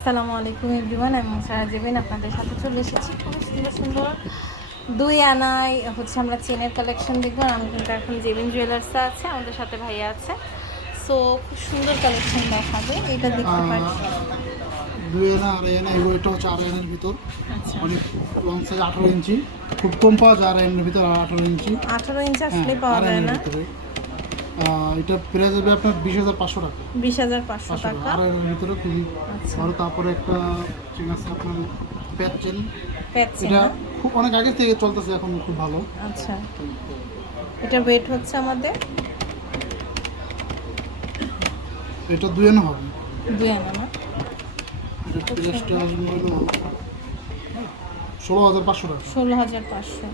আসসালামু আলাইকুম এভরিওয়ান, আমি মুসারা জেবিন আপনাদের সাথে চলে এসেছি। খুবই সুন্দর সুন্দর দুই আনায় আমরা চেনের কালেকশন দেখবো। আমি কিন্তু এখন জেবিন জুয়েলার্সে আছে, আমাদের সাথে ভাইয়া আছে। সো খুব সুন্দর কালেকশন দেখাবে। এটা দেখতে পাচ্ছি 2 আনা, 2.5 আনা, এগুলো এটা হচ্ছে 2.5 আনার ভিতর। আচ্ছা, অনেক লং সাইজ 18 ইঞ্চি, খুব কম পাওয়া যায় 2.5 আনার ভিতর। আর 18 ইঞ্চি, 18 ইঞ্চি আসলে পাওয়া যায় না। এটা প্রাইস হবে আপনার 20,500 টাকা। 20,500 টাকা। 2.5 আনার ভিতরে খুবই আচ্ছা, ভালো। তারপরে একটা চেন আছে আপনার প্যাচ চেন, পেয়েছেন এটা না? খুব অনেক আগে থেকে চলতেছে, এখন খুব ভালো। আচ্ছা, এটা ওয়েট হচ্ছে আমাদের এটা 2 আনা হবে। 2 আনা না? এটা প্রাইসটা হলো 16,500 টাকা। 16,500।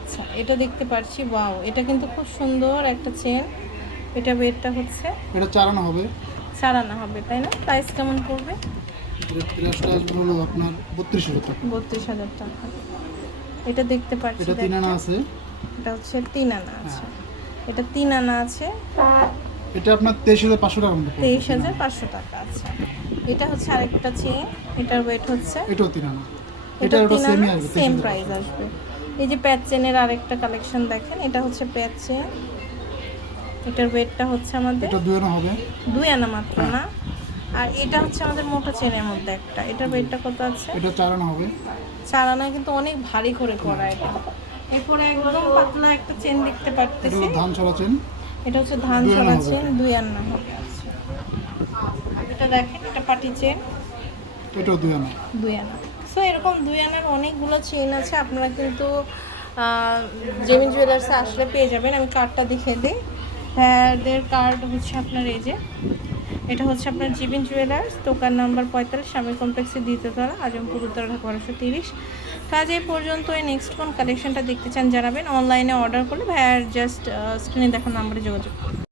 আচ্ছা, এটা দেখতে পাচ্ছি। ওয়াও, এটা কিন্তু খুব সুন্দর একটা চেন। এটা ওয়েটটা হচ্ছে এটা 4 আনা হবে। 4 আনা হবে, তাই না? প্রাইস কেমন পড়বে? এটা প্রাইসটা হলো আপনার 32,000 টাকা। 32,000 টাকা। এটা দেখতে পাচ্ছি। এটা 3 আনা আছে। এটা হচ্ছে 3 আনা আছে। এটা 3 আনা আছে। এটা আপনার 23,500 টাকার মতো পড়বে। 23,500 টাকা। আচ্ছা, এটা হচ্ছে আরেকটা চেন। এটার ওয়েট হচ্ছে এটাও 3 আনা। এটা ওটা 3 সেমই আনা, আসবে, সেম 23,500 প্রাইস আসবে। এই যে প্যাচ চেনের আরেকটা কালেকশন দেখেন, এটা হচ্ছে প্যাচ চেন। এটার ওয়েটটা হচ্ছে আমাদের এটা 2 আনা হবে। 2 আনা মাত্র না। আর এটা হচ্ছে আমাদের মোটা চেনের মধ্যে একটা। এটার ওয়েটটা কত আছে? এটা 4 আনা হবে। 4 আনা, কিন্তু অনেক ভারী করে করা এটা। এরপরে একদম পাতলা একটা চেন দেখতে এটা পারতেছি। হলো ধান ছড়াচ্ছেন। এটা হচ্ছে ধান 2 আনা ছড়া হবে চেন, এটা। 2 আনা হবে। আচ্ছা, এটা দেখেন, এটা পাটি চেন, এটাও 2 আনা। 2 আনা। সো এরকম 2 আনার অনেকগুলো চেন আছে। আপনারা কিন্তু জেমিন জুয়েলার্সে আসলে পেয়ে যাবেন। আমি কার্ডটা দেখিয়ে দিই। এদের কার্ড হচ্ছে আপনার এই যে, এটা হচ্ছে আপনার জিবিন জুয়েলার্স, দোকান নাম্বার 45, স্বামী কমপ্লেক্সের 2য় তলা, আজমপুর উত্তর, ঢাকা 1230। কাজ এই পর্যন্ত। নেক্সট কোন কালেকশনটা দেখতে চান জানাবেন। অনলাইনে অর্ডার করলে ভাইয়ার জাস্ট স্ক্রিনে দেখানো নাম্বারে যোগাযোগ করুন।